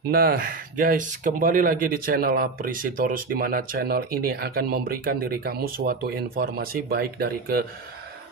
Nah, guys, kembali lagi di channel Aprisitorus, di mana channel ini akan memberikan diri kamu suatu informasi baik dari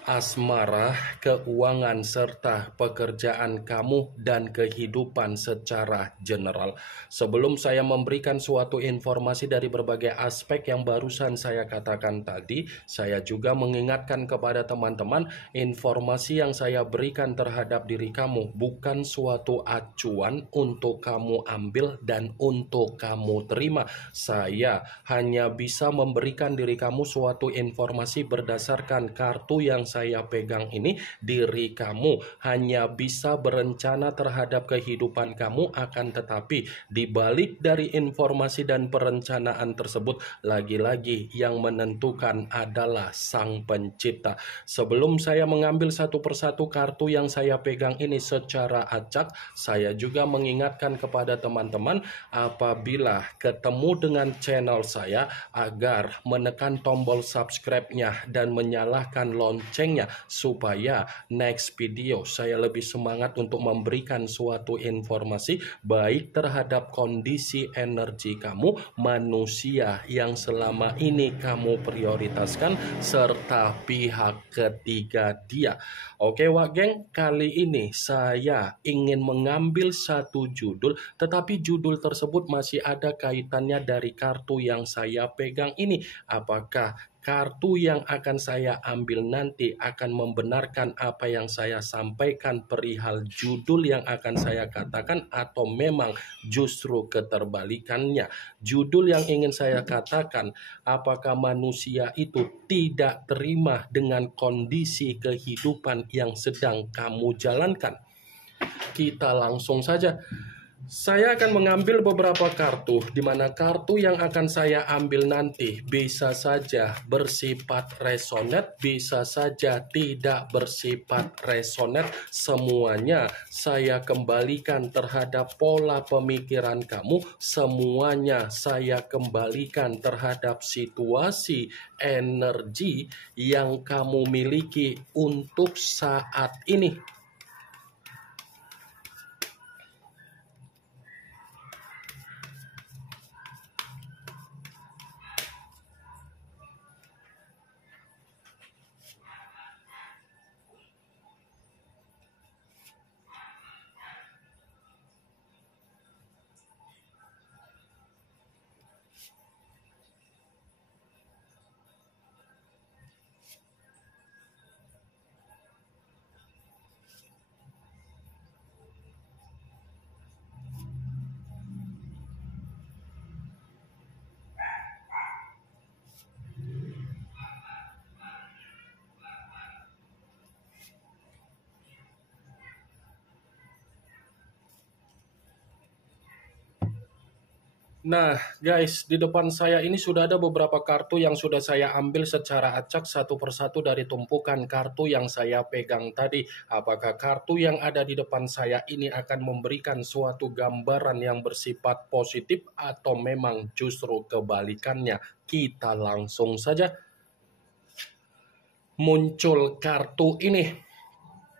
asmara, keuangan, serta pekerjaan kamu dan kehidupan secara general. Sebelum saya memberikan suatu informasi dari berbagai aspek yang barusan saya katakan tadi, saya juga mengingatkan kepada teman-teman, informasi yang saya berikan terhadap diri kamu bukan suatu acuan untuk kamu ambil dan untuk kamu terima. Saya hanya bisa memberikan diri kamu suatu informasi berdasarkan kartu yang saya pegang ini. Diri kamu hanya bisa berencana terhadap kehidupan kamu, akan tetapi dibalik dari informasi dan perencanaan tersebut, lagi-lagi yang menentukan adalah Sang Pencipta. Sebelum saya mengambil satu persatu kartu yang saya pegang ini secara acak, saya juga mengingatkan kepada teman-teman apabila ketemu dengan channel saya agar menekan tombol subscribe-nya dan menyalakan loncengnya supaya next video saya lebih semangat untuk memberikan suatu informasi baik terhadap kondisi energi kamu, manusia yang selama ini kamu prioritaskan, serta pihak ketiga dia. Oke Wak Geng, kali ini saya ingin mengambil satu judul, tetapi judul tersebut masih ada kaitannya dari kartu yang saya pegang ini. Apakah kartu yang akan saya ambil nanti akan membenarkan apa yang saya sampaikan perihal judul yang akan saya katakan, atau memang justru keterbalikannya? Judul yang ingin saya katakan, apakah manusia itu tidak terima dengan kondisi kehidupan yang sedang kamu jalankan? Kita langsung saja. Saya akan mengambil beberapa kartu, di mana kartu yang akan saya ambil nanti bisa saja bersifat resonate, bisa saja tidak bersifat resonate. Semuanya saya kembalikan terhadap pola pemikiran kamu, semuanya saya kembalikan terhadap situasi energi yang kamu miliki untuk saat ini. Nah, guys, di depan saya ini sudah ada beberapa kartu yang sudah saya ambil secara acak satu persatu dari tumpukan kartu yang saya pegang tadi. Apakah kartu yang ada di depan saya ini akan memberikan suatu gambaran yang bersifat positif atau memang justru kebalikannya? Kita langsung saja. Muncul kartu ini.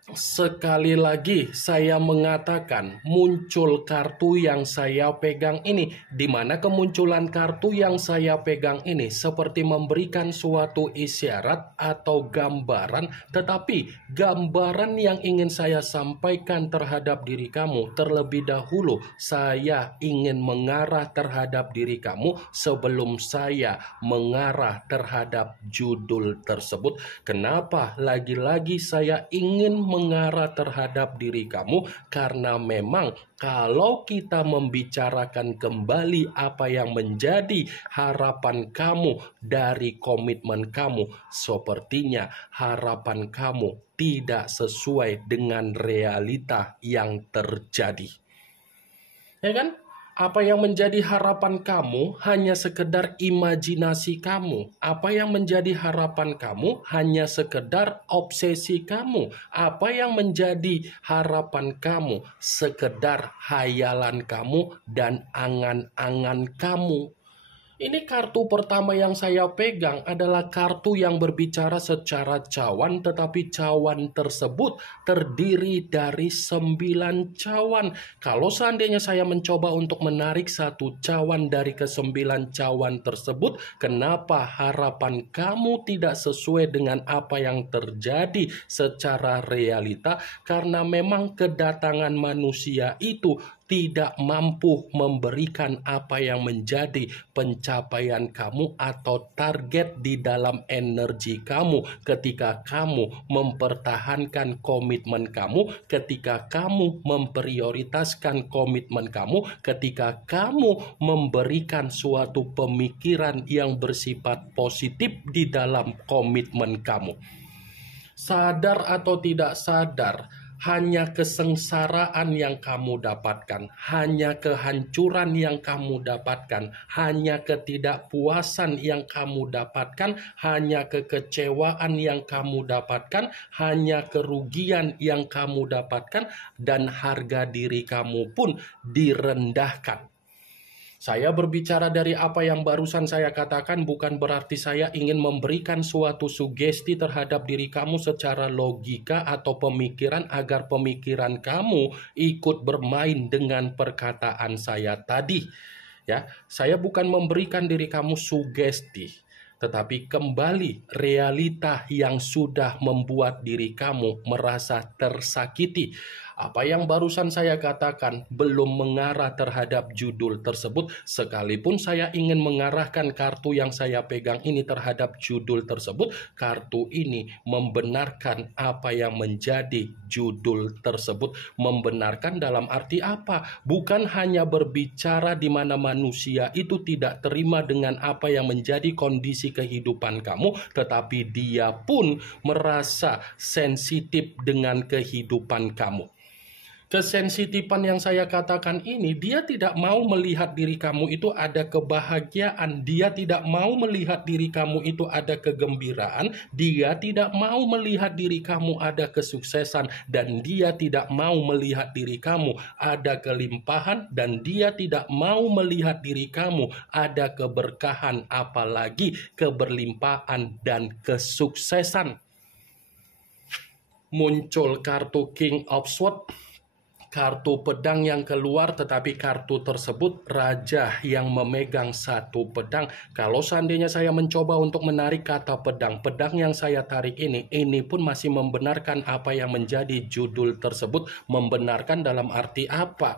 Sekali lagi saya mengatakan, muncul kartu yang saya pegang ini, di mana kemunculan kartu yang saya pegang ini seperti memberikan suatu isyarat atau gambaran, tetapi gambaran yang ingin saya sampaikan terhadap diri kamu terlebih dahulu, saya ingin mengarah terhadap diri kamu sebelum saya mengarah terhadap judul tersebut. Kenapa lagi-lagi saya ingin mengarah terhadap diri kamu? Karena memang kalau kita membicarakan kembali apa yang menjadi harapan kamu dari komitmen kamu, sepertinya harapan kamu tidak sesuai dengan realita yang terjadi. Ya kan? Apa yang menjadi harapan kamu hanya sekedar imajinasi kamu. Apa yang menjadi harapan kamu hanya sekedar obsesi kamu. Apa yang menjadi harapan kamu sekedar hayalan kamu dan angan-angan kamu. Ini kartu pertama yang saya pegang adalah kartu yang berbicara secara cawan, tetapi cawan tersebut terdiri dari 9 cawan. Kalau seandainya saya mencoba untuk menarik satu cawan dari ke-9 cawan tersebut, kenapa harapan kamu tidak sesuai dengan apa yang terjadi secara realita? Karena memang kedatangan manusia itu tidak mampu memberikan apa yang menjadi pencapaian kamu atau target di dalam energi kamu ketika kamu mempertahankan komitmen kamu, ketika kamu memprioritaskan komitmen kamu, ketika kamu memberikan suatu pemikiran yang bersifat positif di dalam komitmen kamu. Sadar atau tidak sadar, hanya kesengsaraan yang kamu dapatkan, hanya kehancuran yang kamu dapatkan, hanya ketidakpuasan yang kamu dapatkan, hanya kekecewaan yang kamu dapatkan, hanya kerugian yang kamu dapatkan, dan harga diri kamu pun direndahkan. Saya berbicara dari apa yang barusan saya katakan bukan berarti saya ingin memberikan suatu sugesti terhadap diri kamu secara logika atau pemikiran agar pemikiran kamu ikut bermain dengan perkataan saya tadi. Ya, saya bukan memberikan diri kamu sugesti, tetapi kembali realita yang sudah membuat diri kamu merasa tersakiti. Apa yang barusan saya katakan belum mengarah terhadap judul tersebut, sekalipun saya ingin mengarahkan kartu yang saya pegang ini terhadap judul tersebut. Kartu ini membenarkan apa yang menjadi judul tersebut. Membenarkan dalam arti apa? Bukan hanya berbicara di mana manusia itu tidak terima dengan apa yang menjadi kondisi kehidupan kamu, tetapi dia pun merasa sensitif dengan kehidupan kamu. Kesensitifan yang saya katakan ini, dia tidak mau melihat diri kamu itu ada kebahagiaan, dia tidak mau melihat diri kamu itu ada kegembiraan, dia tidak mau melihat diri kamu ada kesuksesan, dan dia tidak mau melihat diri kamu ada kelimpahan, dan dia tidak mau melihat diri kamu ada keberkahan, apalagi keberlimpahan dan kesuksesan. Muncul kartu King of Swords, kartu pedang yang keluar, tetapi kartu tersebut raja yang memegang satu pedang. Kalau seandainya saya mencoba untuk menarik kata pedang, pedang yang saya tarik ini pun masih membenarkan apa yang menjadi judul tersebut. Membenarkan dalam arti apa?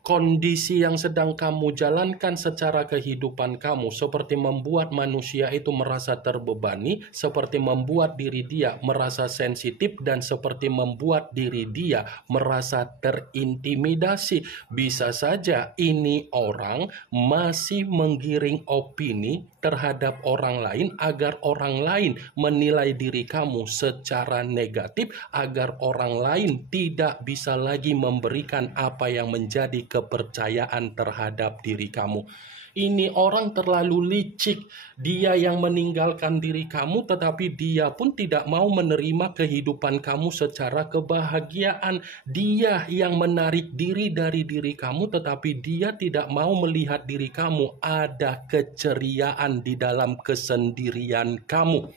Kondisi yang sedang kamu jalankan secara kehidupan kamu seperti membuat manusia itu merasa terbebani, seperti membuat diri dia merasa sensitif, dan seperti membuat diri dia merasa terintimidasi. Bisa saja ini orang masih menggiring opini terhadap orang lain agar orang lain menilai diri kamu secara negatif, agar orang lain tidak bisa lagi memberikan apa yang menjadi kepercayaan terhadap diri kamu. Ini orang terlalu licik. Dia yang meninggalkan diri kamu, tetapi dia pun tidak mau menerima kehidupan kamu secara kebahagiaan. Dia yang menarik diri dari diri kamu, tetapi dia tidak mau melihat diri kamu ada keceriaan di dalam kesendirian kamu.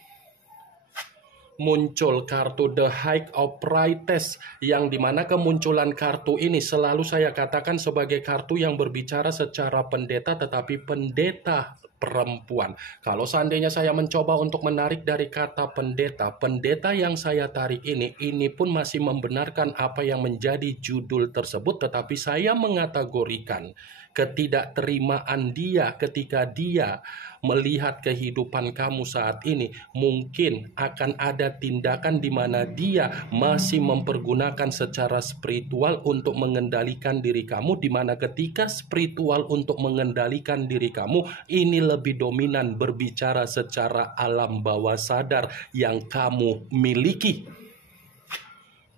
Muncul kartu The High of Priestess, yang dimana kemunculan kartu ini selalu saya katakan sebagai kartu yang berbicara secara pendeta, tetapi pendeta perempuan. Kalau seandainya saya mencoba untuk menarik dari kata pendeta, pendeta yang saya tarik ini pun masih membenarkan apa yang menjadi judul tersebut, tetapi saya mengategorikan ketidakterimaan dia ketika dia melihat kehidupan kamu saat ini. Mungkin akan ada tindakan di mana dia masih mempergunakan secara spiritual untuk mengendalikan diri kamu, di mana ketika spiritual untuk mengendalikan diri kamu ini lebih dominan berbicara secara alam bawah sadar yang kamu miliki.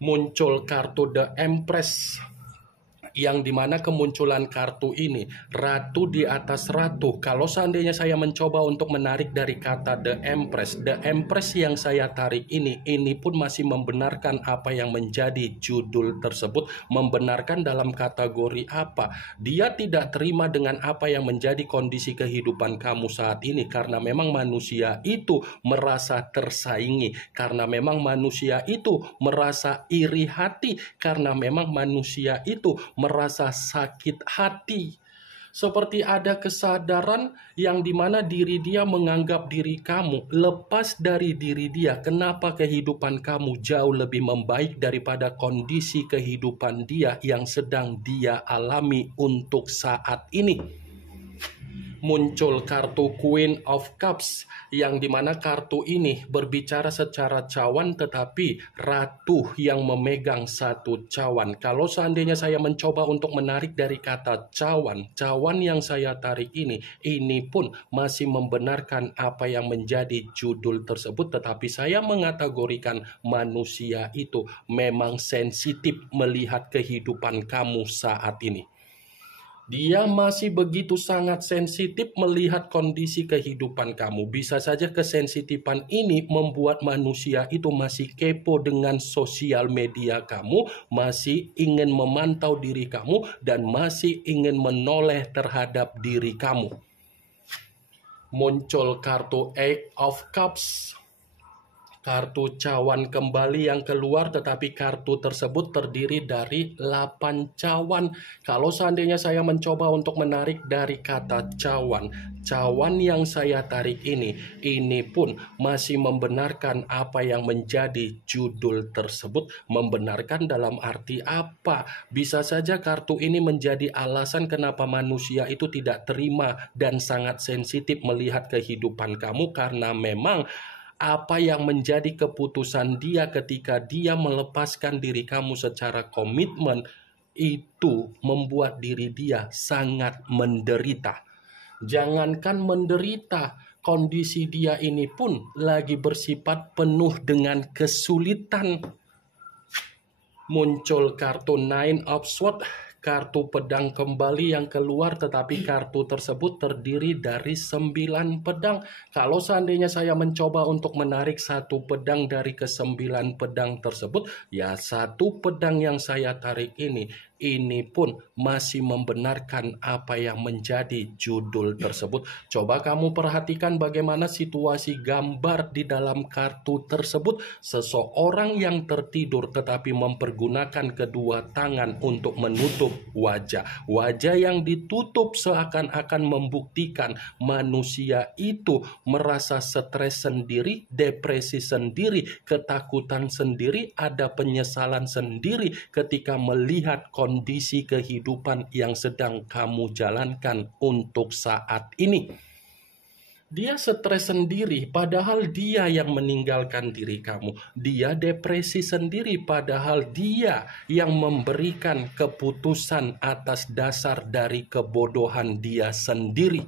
Muncul kartu The Empress. yang dimana kemunculan kartu ini ratu di atas ratu. Kalau seandainya saya mencoba untuk menarik dari kata The Empress yang saya tarik ini pun masih membenarkan apa yang menjadi judul tersebut. Membenarkan dalam kategori apa? Dia tidak terima dengan apa yang menjadi kondisi kehidupan kamu saat ini, karena memang manusia itu merasa tersaingi, karena memang manusia itu merasa iri hati, karena memang manusia itu merasa sakit hati. Seperti ada kesadaran yang dimana diri dia menganggap diri kamu lepas dari diri dia. Kenapa kehidupan kamu jauh lebih membaik daripada kondisi kehidupan dia yang sedang dia alami untuk saat ini? Muncul kartu Queen of Cups yang dimana kartu ini berbicara secara cawan, tetapi ratu yang memegang satu cawan. Kalau seandainya saya mencoba untuk menarik dari kata cawan yang saya tarik ini pun masih membenarkan apa yang menjadi judul tersebut, tetapi saya mengategorikan manusia itu memang sensitif melihat kehidupan kamu saat ini. Dia masih begitu sangat sensitif melihat kondisi kehidupan kamu. Bisa saja kesensitifan ini membuat manusia itu masih kepo dengan sosial media kamu, masih ingin memantau diri kamu, dan masih ingin menoleh terhadap diri kamu. Muncul kartu Eight of Cups. Kartu cawan kembali yang keluar, tetapi kartu tersebut terdiri dari 8 cawan. Kalau seandainya saya mencoba untuk menarik dari kata cawan yang saya tarik ini pun masih membenarkan apa yang menjadi judul tersebut. Membenarkan dalam arti apa? Bisa saja kartu ini menjadi alasan kenapa manusia itu tidak terima dan sangat sensitif melihat kehidupan kamu, karena memang apa yang menjadi keputusan dia ketika dia melepaskan diri kamu secara komitmen itu membuat diri dia sangat menderita. Jangankan menderita, kondisi dia ini pun lagi bersifat penuh dengan kesulitan. Muncul kartu Nine of Swords, kartu pedang kembali yang keluar, tetapi kartu tersebut terdiri dari 9 pedang. Kalau seandainya saya mencoba untuk menarik satu pedang dari ke-9 pedang tersebut, ya satu pedang yang saya tarik ini pun masih membenarkan apa yang menjadi judul tersebut. Coba kamu perhatikan bagaimana situasi gambar di dalam kartu tersebut. Seseorang yang tertidur tetapi mempergunakan kedua tangan untuk menutup wajah. Wajah yang ditutup seakan-akan membuktikan manusia itu merasa stres sendiri, depresi sendiri, ketakutan sendiri, ada penyesalan sendiri ketika melihat kondisi kehidupan yang sedang kamu jalankan untuk saat ini. Dia stres sendiri padahal dia yang meninggalkan diri kamu. Dia depresi sendiri padahal dia yang memberikan keputusan atas dasar dari kebodohan dia sendiri.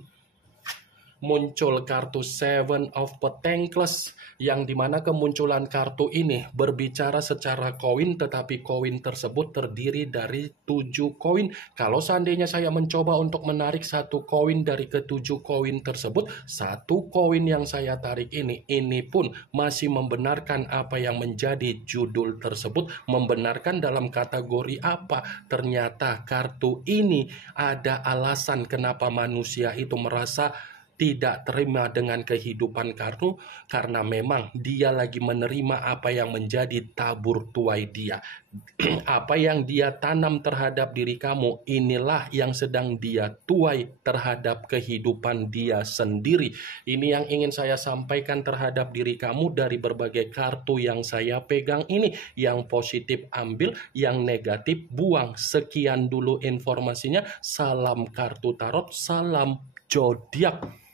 Muncul kartu Seven of Pentacles yang dimana kemunculan kartu ini berbicara secara koin, tetapi koin tersebut terdiri dari 7 koin. Kalau seandainya saya mencoba untuk menarik satu koin dari ke-7 koin tersebut, satu koin yang saya tarik ini pun masih membenarkan apa yang menjadi judul tersebut. Membenarkan dalam kategori apa? Ternyata kartu ini ada alasan kenapa manusia itu merasa tidak terima dengan kehidupan kartu, karena memang dia lagi menerima apa yang menjadi tabur tuai dia. Apa yang dia tanam terhadap diri kamu, inilah yang sedang dia tuai terhadap kehidupan dia sendiri. Ini yang ingin saya sampaikan terhadap diri kamu dari berbagai kartu yang saya pegang ini. Yang positif ambil, yang negatif buang. Sekian dulu informasinya. Salam kartu tarot, salam zodiak.